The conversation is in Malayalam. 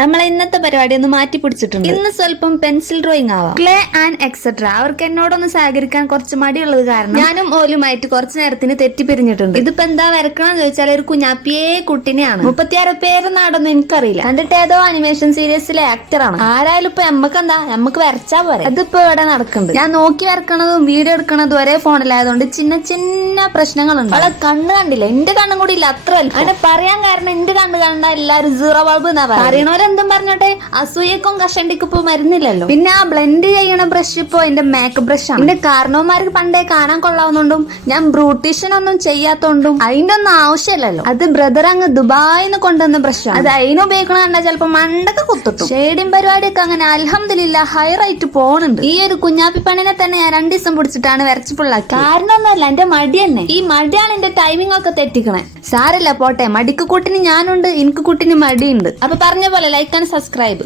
നമ്മളെ ഇന്നത്തെ പരിപാടി ഒന്ന് മാറ്റി പിടിച്ചിട്ടുണ്ട്. ഇന്ന് സ്വല്പം പെൻസിൽ ഡ്രോയിങ് ആവാം. Clay and etcetera. അവർക്ക് എന്നോടൊന്ന് സഹകരിക്കാൻ കുറച്ച് മടിയുള്ളത് കാരണം ഞാനും ഓലുമായിട്ട് കുറച്ചു നേരത്തിന് തെറ്റിപ്പിരിഞ്ഞിട്ടുണ്ട്. ഇതിപ്പോ എന്താ വരക്കണം ചോദിച്ചാൽ ഒരു കുഞ്ഞാപ്പിയേ കുട്ടിനെയാണ്. 36 പേര് നാടൊന്നും എനിക്കറിയില്ല. കണ്ടിട്ട് ഏതോ അനിമേഷൻ സീരീസിലെ ആക്ടറാണ്. ആരായാലും ഇപ്പൊ എമ്മക്കെന്താ നമുക്ക് വരച്ചാ പോരെ. അതിപ്പോ ഇവിടെ നടക്കുന്നുണ്ട്. ഞാൻ നോക്കി വരക്കണതും വീഡിയോ എടുക്കണതും ഒരേ ഫോണിലായതുകൊണ്ട് ചിന്ന ചിന്ന പ്രശ്നങ്ങളുണ്ട്. അവളെ കണ്ണ് കണ്ടില്ല, എന്റെ കണ്ണും കൂടി ഇല്ല. അത്ര അങ്ങനെ പറയാൻ കാരണം എന്റെ കണ്ണ് കണ്ട എല്ലാരും സീറോ ബൾബ് എന്നാ പറയണോരെ എന്തും പറഞ്ഞോട്ടെ, അസൂയക്കും കഷണ്ടിക്കും ഇപ്പൊ മരുന്നില്ലല്ലോ. പിന്നെ ആ ബ്ലെൻഡ് ചെയ്യണ ബ്രഷ് ഇപ്പൊ എന്റെ മേക്കപ്പ് ബ്രഷ് ആണ്. എന്റെ കാരണവന്മാർക്ക് പണ്ടേ കാണാൻ കൊള്ളാവുന്നതുകൊണ്ടും ഞാൻ ബ്രൂട്ടീഷ്യൻ ഒന്നും ചെയ്യാത്തോണ്ടും അതിന്റെ ഒന്നും ആവശ്യമില്ലല്ലോ. അത് ബ്രദർ അങ്ങ് ദുബായിന്ന് കൊണ്ടുവന്ന ബ്രഷാണ്. അത് അതിന് ഉപയോഗിക്കണ കണ്ടാൽ ചിലപ്പോ മണ്ടൊക്കെ കുത്തും. ഷെയ്ഡിങ് പരിപാടിയൊക്കെ അങ്ങനെ അൽഹംദുലില്ലാ ഹൈ റേറ്റ് പോണുണ്ട്. ഈ ഒരു കുഞ്ഞാപ്പി പണിനെ തന്നെ ഞാൻ 2 ദിവസം പിടിച്ചിട്ടാണ് വരച്ചു ഫുള്ളാക്കി. കാരണമൊന്നുമല്ല, എന്റെ മടി തന്നെ. ഈ മടിയാണ് എന്റെ ടൈമിംഗ് ഒക്കെ തെറ്റിക്കണേ. സാരല്ല പോട്ടെ, മടിക്ക് കൂട്ടിന് ഞാനുണ്ട്, എനിക്ക് കൂട്ടിന് മടിയുണ്ട്. അപ്പൊ പറഞ്ഞ പോലെ ലൈക്ക് ആൻഡ് സബ്സ്ക്രൈബ്.